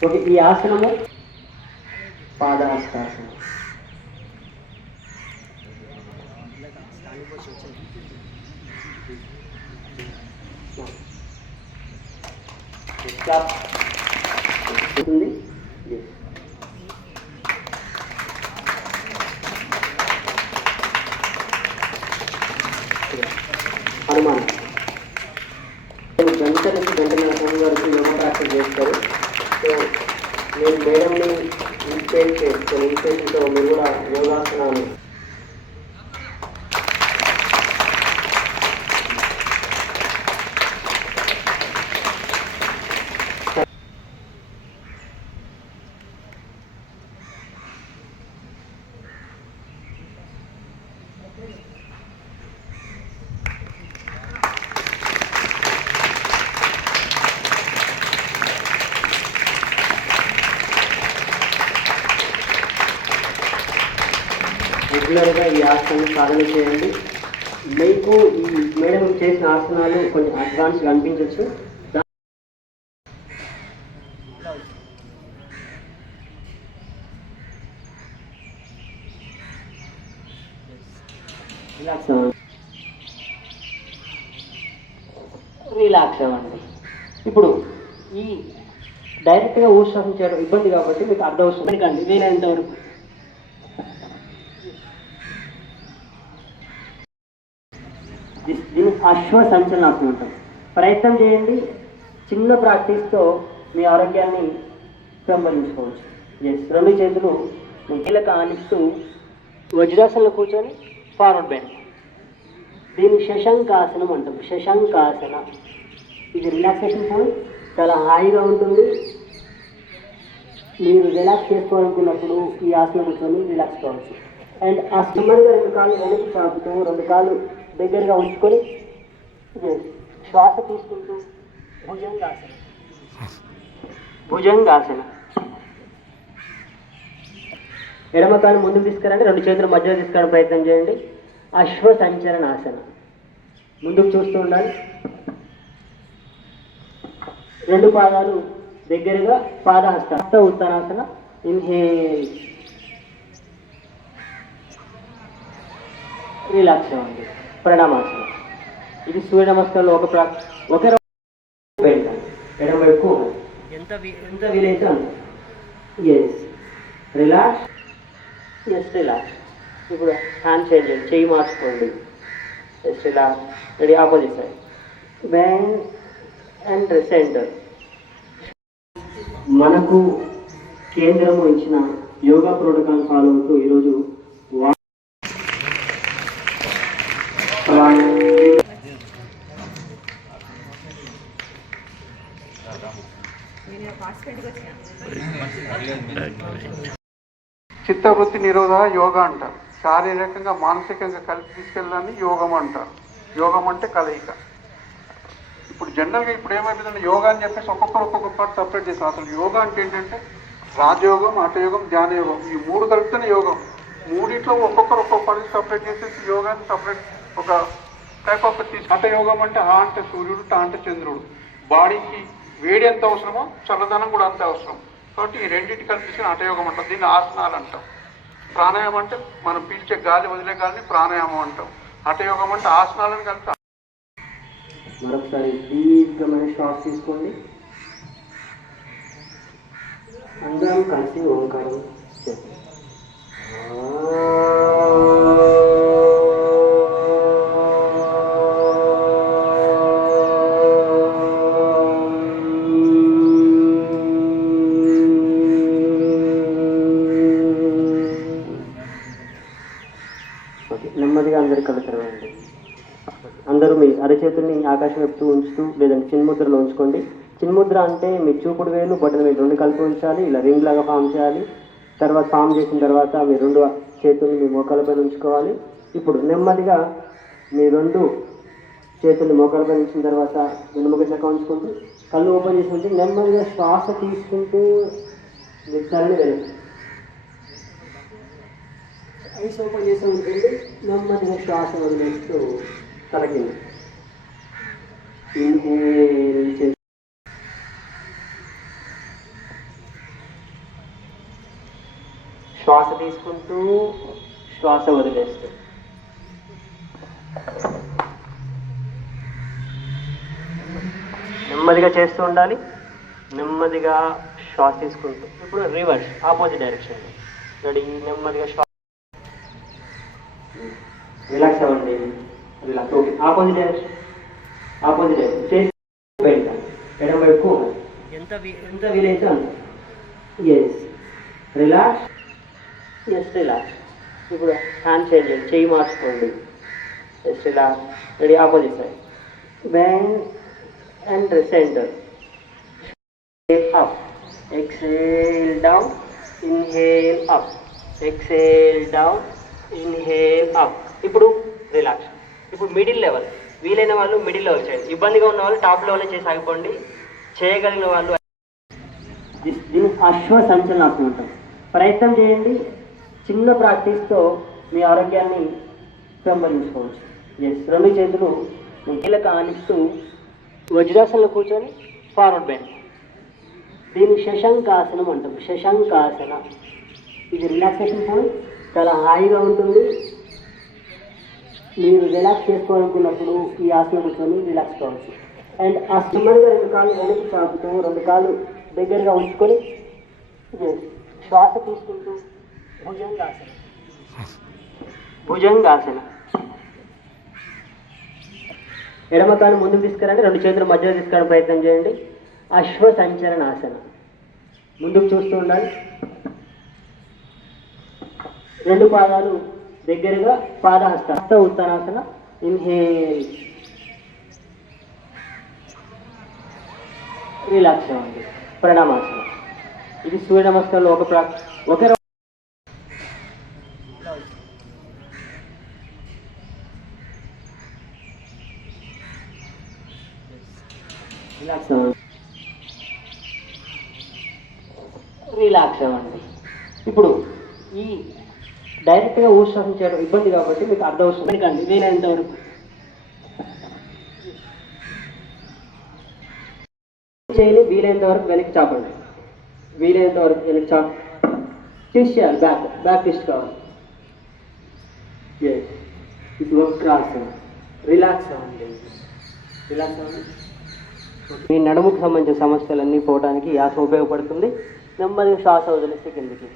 Okay ఈ ఆసనము? పాదహస్తాసనం. Stop. ఉంటుంది? హనుమాన్ గంట నుంచి గంటన్నర ఫోన్ వరకు యోగా ప్రాక్టీస్ చేస్తారు. నేను మేడంని ఇన్స్పైర్ చేసుకొని ఇన్స్పిరేషన్తో మీరు కూడా యోగాసనాలు కొన్ని సాధన చేయండి. మీకు ఈ మేడం చేసిన ఆసనాలు కొన్ని అడ్వాన్స్గా అనిపించవచ్చు రిలాక్స్ అవ్వండి రిలాక్స్ అవ్వండి ఇప్పుడు ఈ డైరెక్ట్గా ఊశ్వాసం చేయడం ఇబ్బంది కాబట్టి మీకు అర్థం వస్తుంది. ఎందుకండి వీలైనంత వరకు దీ- దీన్ని అశ్వ సంచలనాసనం అంటాం ప్రయత్నం చేయండి. చిన్న ప్రాక్టీస్తో మీ ఆరోగ్యాన్ని పెంపొందించుకోవచ్చు. ఎస్ రెండు చేతులు కీలక ఆనిస్తూ వజ్రాసనంలో కూర్చొని ఫార్వర్డ్ బెండ్ దీన్ని శశంకాసనం అంటాం శశంకాసన. ఇది రిలాక్సేషన్ పాయింట్ చాలా హాయిగా ఉంటుంది. మీరు రిలాక్స్ చేసుకోవాలనుకున్నప్పుడు ఈ ఆసనం కూర్చొని రిలాక్స్ కావచ్చు. అండ్ ఆ నెమ్మదిగా రెండు కాళ్ళు వెనక్కి చాపుతూ రెండు కాళ్ళు దగ్గరగా ఉంచుకొని శ్వాస తీసుకుంటూ భుజంగాసన. భుజంగాసన. ఎడమ ముందుకు తీసుకురండి రెండు చేతులు మధ్యలో తీసుకురావడం ప్రయత్నం చేయండి. అశ్వ ఆసన ముందుకు చూస్తూ ఉండాలి. రెండు పాదాలు దగ్గరగా పాదహస్త హస్త ఉత్తరాసన. ఇన్హేల్. రిలాక్స్ అవ్వండి. ప్రణామాసనం ఇది సూర్య నమస్కారంలో ఒక ప్రా ఒక ఎడమవైపు ఎంత ఎంత వీలైతే అంత. ఎస్ రిలాక్స్ ఎస్ రిలాక్స్ ఇప్పుడు హ్యాండ్ చేంజ్ చేయండి. చెయ్యి మార్చుకోండి. Yes relax ready opposite side band and centre మనకు కేంద్రము ఇచ్చిన యోగా ప్రోటోకాల్ ఫాలో అవుతూ ఈరోజు వా- చిత్తవృత్తి నిరోధ యోగ అంటారు. శారీరకంగా మానసికంగా కలిపి తీసుకెళ్ళాలని యోగం అంటారు. యోగం అంటే కలయిక. ఇప్పుడు జనరల్గా ఇప్పుడు ఏమైపోతుందంటే యోగా అని చెప్పేసి ఒక్కొక్కరు ఒక్కొక్క పార్ట్ సపరేట్ చేస్తారు. అసలు యోగా అంటే ఏంటంటే రాజయోగం అటయోగం ధ్యాన యోగం ఈ మూడు కలిపితేనే యోగం. మూడిట్లో ఒక్కొక్కరు ఒక్కొక్క పార్ట్ సపరేట్ చేసేసి యోగాన్ని సపరేట్ ఒక టైప్ ఆఫ్ తీసుకు హఠయోగం అంటే ఆ అంటే సూర్యుడు టా అంటే చంద్రుడు. బాడీకి వేడి ఎంత అవసరమో చల్లదనం కూడా అంతే అవసరం. కాబట్టి ఈ రెండింటి కలిపి హఠయోగం అంటాం దీన్ని ఆసనాలు అంటాం. ప్రాణాయామం అంటే మనం పీల్చే గాలి వదిలే గాలిని ప్రాణాయామం అంటాం. హఠయోగం అంటే ఆసనాలను కలిపి మరొకసారి దీర్ఘమైన శ్వాస తీసుకోండి. అందరం కలిసి ఓంకారం చెప్పండి వైపు ఉంచుతూ లేదంటే చిన్ముద్రలో ఉంచుకోండి. చిన్ముద్ర అంటే మీ చూపుడు వేలు బట్టల వేలు రెండు కలిపి ఉంచాలి ఇలా రింగ్ లాగా ఫామ్ చేయాలి. తర్వాత ఫామ్ చేసిన తర్వాత మీ రెండు చేతుల్ని మీ మోకాలపై ఉంచుకోవాలి. ఇప్పుడు నెమ్మదిగా మీ రెండు చేతుల్ని మోకాలపై ఉంచిన తర్వాత వెనుముక చక్క ఉంచుకుంటూ కళ్ళు ఓపెన్ చేసుకుంటే నెమ్మదిగా శ్వాస తీసుకుంటూ నిస్తారని వెళ్ళండి. ఐస్ ఓపెన్ చేస్తూ ఉంటుంది నెమ్మదిగా శ్వాస వదిలేస్తూ తలకింది. శ్వాస తీసుకుంటూ శ్వాస వదిలేస్తూ. నెమ్మదిగా చేస్తూ ఉండాలి. నెమ్మదిగా శ్వాస తీసుకుంటూ. ఇప్పుడు రివర్స్ ఆపోజిట్ డైరెక్షన్ రెడీ? నెమ్మదిగా శ్వాస. రిలాక్స్ అవ్వండి. Relax. Okay opposite direction opposite చేసి బయట ఎడమ వైపు ఎంత ఎంత వీలైతే అంత. ఎస్ రిలాక్స్ ఎస్ రిలాక్స్ ఇప్పుడు హ్యాండ్ చేంజ్ చేయండి చెయ్యి మార్చుకోండి yes relax ready opposite side bend and centre up exhale down inhale up exhale down inhale up ఇప్పుడు రిలాక్స్ ఇప్పుడు మిడిల్ లెవెల్ వీలైన వాళ్ళు మిడిల్ లెవెల్ చేయండి ఇబ్బందిగా ఉన్న వాళ్ళు టాప్ లెవెల్ చేసి ఆగిపోండి. చేయగలిగిన వాళ్ళు దీన్ని అశ్వ సంచలనాసనం అంటాం ప్రయత్నం చేయండి. చిన్న ప్రాక్టీస్తో మీ ఆరోగ్యాన్ని పెంపొందించుకోవచ్చు. ఎస్ రెండు చేతులు కీలక ఆనిస్తూ వజ్రాసనంలో కూర్చొని ఫార్వర్డ్ బెండ్ దీన్ని శశంకాసనం అంటాం. శశంకాసన. ఇది రిలాక్సేషన్ పాయింట్ చాలా హాయిగా ఉంటుంది. మీరు రిలాక్స్ చేసుకోవాలనుకున్నప్పుడు ఈ ఆసనం కూర్చొని రిలాక్స్ కావచ్చు. అండ్ ఆ నెమ్మదిగా రెండు కాళ్ళు వెనక్కి సాగుతూ రెండు కాళ్ళు దగ్గరగా ఉంచుకొని శ్వాస తీసుకుంటూ భుజంగాసన. భుజంగాసన. ఎడమ కాలు ముందుకు తీసుకురండి రెండు చేతులు మధ్యలో తీసుకునే ప్రయత్నం చేయండి. అశ్వ సంచలనాసన. ముందుకు చూస్తూ ఉండాలి. రెండు పాదాలు దగ్గరగా పాదహస్త హస్త ఉత్తరాసన ఇన్హేల్ రిలాక్స్ అవ్వండి ప్రణామాసనం. ఇది సూర్య నమస్కారంలో ఒక ప్రా ఒక రిలాక్స్ రిలాక్స్ అవ్వండి ఇప్పుడు ఈ డైరెక్ట్గా ఊశ్వాసం చేయడం ఇబ్బంది కాబట్టి మీకు అర్థం అవసరం ఎందుకండి? వీలైనంత వరకు చేయని వీలైనంత వరకు వెనక్కి చాపండి. వీలైనంత వరకు వెనక్కి చాప్ ట్విస్ట్ చేయాలి బ్యాక్ బ్యాక్ ట్విస్ట్ కావాలి. ఎస్ ఇది వక్రాసన రిలాక్స్ అవ్వండి రిలాక్స్ అవ్వండి మీ నడుముకు సంబంధించిన సమస్యలన్నీ పోవడానికి ఆసనం ఉపయోగపడుతుంది. నెమ్మదిగా శ్వాస వదిలేస్తే కిందికి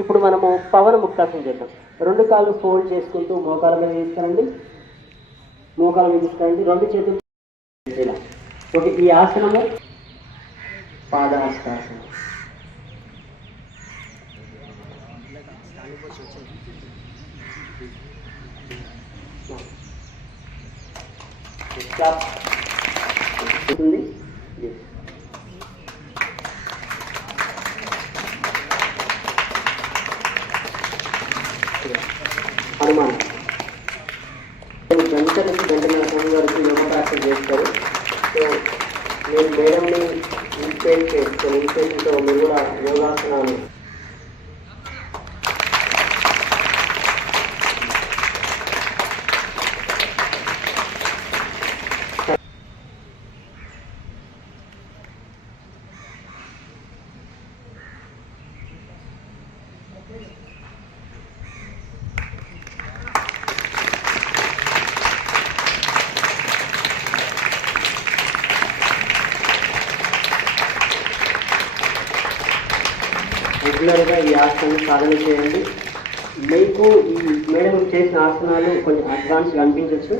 ఇప్పుడు మనము పవన ముక్తాసనం చేద్దాం. రెండు కాళ్ళు ఫోల్డ్ చేసుకుంటూ మోకాల మీద తీసుకురండి. మోకాల మీద తీసుకురండి. రెండు చేతులు ఇలా ఓకే ఈ ఆసనము పాదాస్తాసనం Stop. హనుమాన్ గంట నుంచి గంటన్నర సమయం వరకు యోగా ప్రాక్టీస్ చేస్తారు. సో నేను మేడంని ఇన్స్పైర్ చేసుకొని ఇన్స్పిరేషన్తో మీరు కూడా యోగాసనాలు రెగ్యులర్గా ఈ ఆసనం సాధన చేయండి. మీకు ఈ మేడం చేసిన ఆసనాలు కొంచెం అడ్వాన్స్గా అనిపించవచ్చు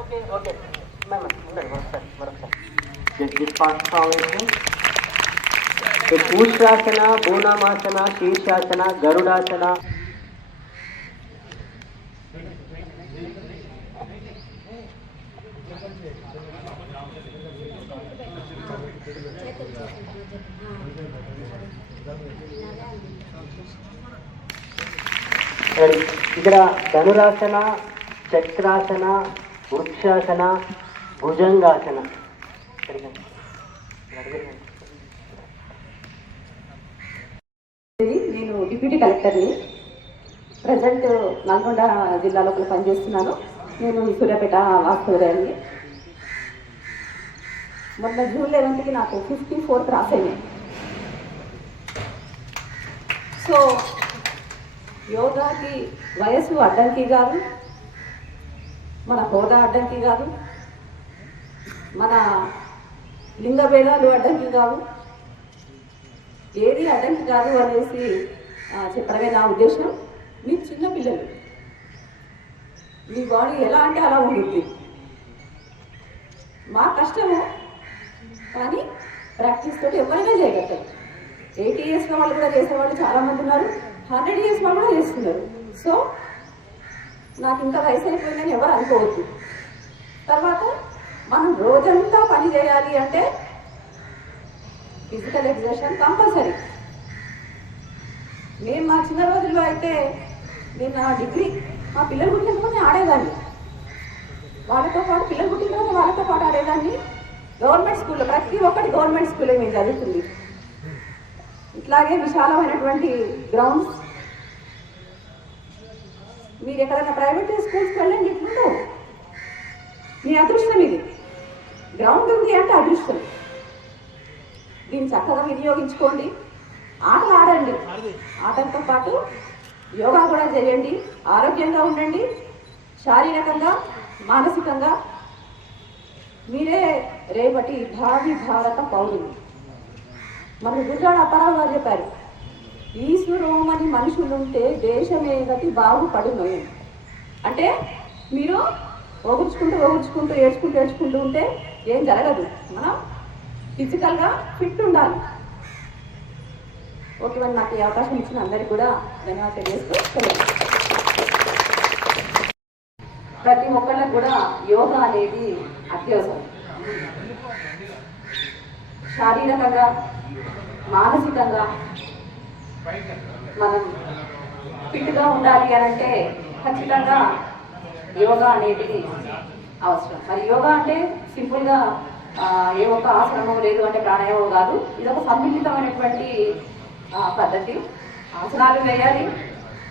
ఓకే భూనామాసన శీర్షాసన గరుడాసన. ఇక్కడ ధనురాసన చక్రాసన వృక్షాసన భుజంగాసన. నేను డిప్యూటీ కలెక్టర్ని. ప్రజెంట్ నల్గొండ జిల్లాలో పనిచేస్తున్నాను. నేను సూర్యాపేట వాస్తవ్యాన్ని మొన్న జూన్ లెవెన్త్కి నాకు ఫిఫ్టీ ఫోర్ క్రాస్ అయినాయి. సో యోగాకి వయసు అడ్డంకి కాదు. మన హోదా అడ్డంకి కాదు. మన లింగ భేదాలు అడ్డంకి కావు. ఏది అడ్డంకి కాదు అనేసి చెప్పడమే నా ఉద్దేశం. మీ చిన్నపిల్లలు మీ బాడీ ఎలా అంటే అలా ఉంటుంది మా కష్టము కానీ ప్రాక్టీస్ తోటి ఎవరైనా చేయగలుగుతారు. ఎయిటీ ఇయర్స్ వాళ్ళు కూడా చేసేవాళ్ళు చాలా మంది ఉన్నారు. హండ్రెడ్ ఇయర్స్ వాళ్ళు కూడా చేస్తున్నారు సో నాకు ఇంకా వయసు అయిపోయిందని ఎవరు అనుకోవద్దు. తర్వాత మనం రోజంతా పని చేయాలి అంటే ఫిజికల్ ఎగ్జర్షన్ కంపల్సరీ నేను మా చిన్న రోజుల్లో అయితే నేను నా డిగ్రీ మా పిల్లలు పుట్టినప్పుడు నేను ఆడేదాన్ని. వాళ్ళతో పాటు పిల్లలు పుట్టిన వాళ్ళతో పాటు ఆడేదాన్ని. గవర్నమెంట్ స్కూల్లో ప్రతి ఒక్కటి గవర్నమెంట్ స్కూల్లో మేము చదువుతుంది. ఇట్లాగే విశాలమైనటువంటి గ్రౌండ్స్. మీరు ఎక్కడైనా ప్రైవేట్ స్కూల్స్కి వెళ్ళండి ఇట్లుండవు మీ అదృష్టం ఇది. గ్రౌండ్ ఉంది అంటే అదృష్టం. దీన్ని చక్కగా వినియోగించుకోండి. ఆటలు ఆడండి. ఆటలతో పాటు యోగా కూడా చేయండి. ఆరోగ్యంగా ఉండండి. శారీరకంగా మానసికంగా. మీరే రేపటి భావి భారత పౌరులు మన గుజరాడ అప్పారావు గారు చెప్పారు ఈశ్వరోమని మనుషులు ఉంటే దేశమే గతి బాగుపడును అంటే మీరు ఓగుర్చుకుంటూ ఓగుర్చుకుంటూ ఏడ్చుకుంటూ ఏడ్చుకుంటూ ఉంటే ఏం జరగదు. మనం ఫిజికల్గా ఫిట్ ఉండాలి. ఓకే మరి నాకు ఈ అవకాశం ఇచ్చిన అందరికీ కూడా ధన్యవాదాలు తెలియజేస్తూ ప్రతి ఒక్కళ్ళకు కూడా యోగా అనేది అత్యవసరం. శారీరకంగా మానసికంగా మనం ఫిట్గా ఉండాలి అని అంటే ఖచ్చితంగా యోగా అనేది అవసరం. మరి యోగా అంటే సింపుల్గా ఏ ఒక్క ఆసనము లేదు అంటే ప్రాణాయామం కాదు. ఇది ఒక సమ్మిళితమైనటువంటి పద్ధతి. ఆసనాలు వేయాలి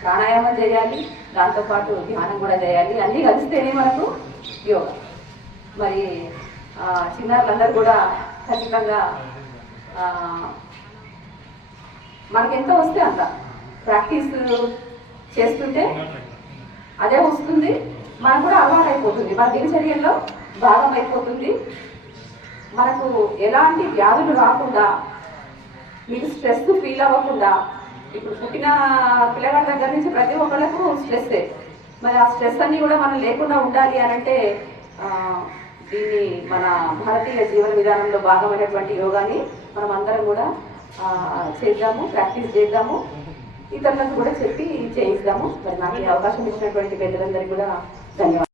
ప్రాణాయామం చేయాలి దాంతోపాటు ధ్యానం కూడా చేయాలి. అన్నీ కలిస్తేనే మనకు యోగా. మరి చిన్నారులందరూ కూడా ఖచ్చితంగా మనకెంత వస్తే అంత. ప్రాక్టీస్ చేస్తుంటే అదే వస్తుంది. మనకు కూడా అలవాటు అయిపోతుంది మన దినచర్యల్లో భాగం అయిపోతుంది మనకు ఎలాంటి వ్యాధులు రాకుండా మీకు స్ట్రెస్ ఫీల్ అవ్వకుండా ఇప్పుడు పుట్టిన పిల్లగాళ్ళ దగ్గర నుంచి ప్రతి ఒక్కళ్ళకు స్ట్రెస్సే. మరి ఆ స్ట్రెస్ అన్నీ కూడా మనం లేకుండా ఉండాలి అని అంటే దీన్ని మన భారతీయ జీవన విధానంలో భాగమైనటువంటి యోగాని మనం అందరం కూడా చేద్దాము ప్రాక్టీస్ చేద్దాము. ఇతరులకు కూడా చెప్పి చేయిద్దాము. మరి నాకు ఈ అవకాశం ఇచ్చినటువంటి పెద్దలందరికీ కూడా ధన్యవాదాలు.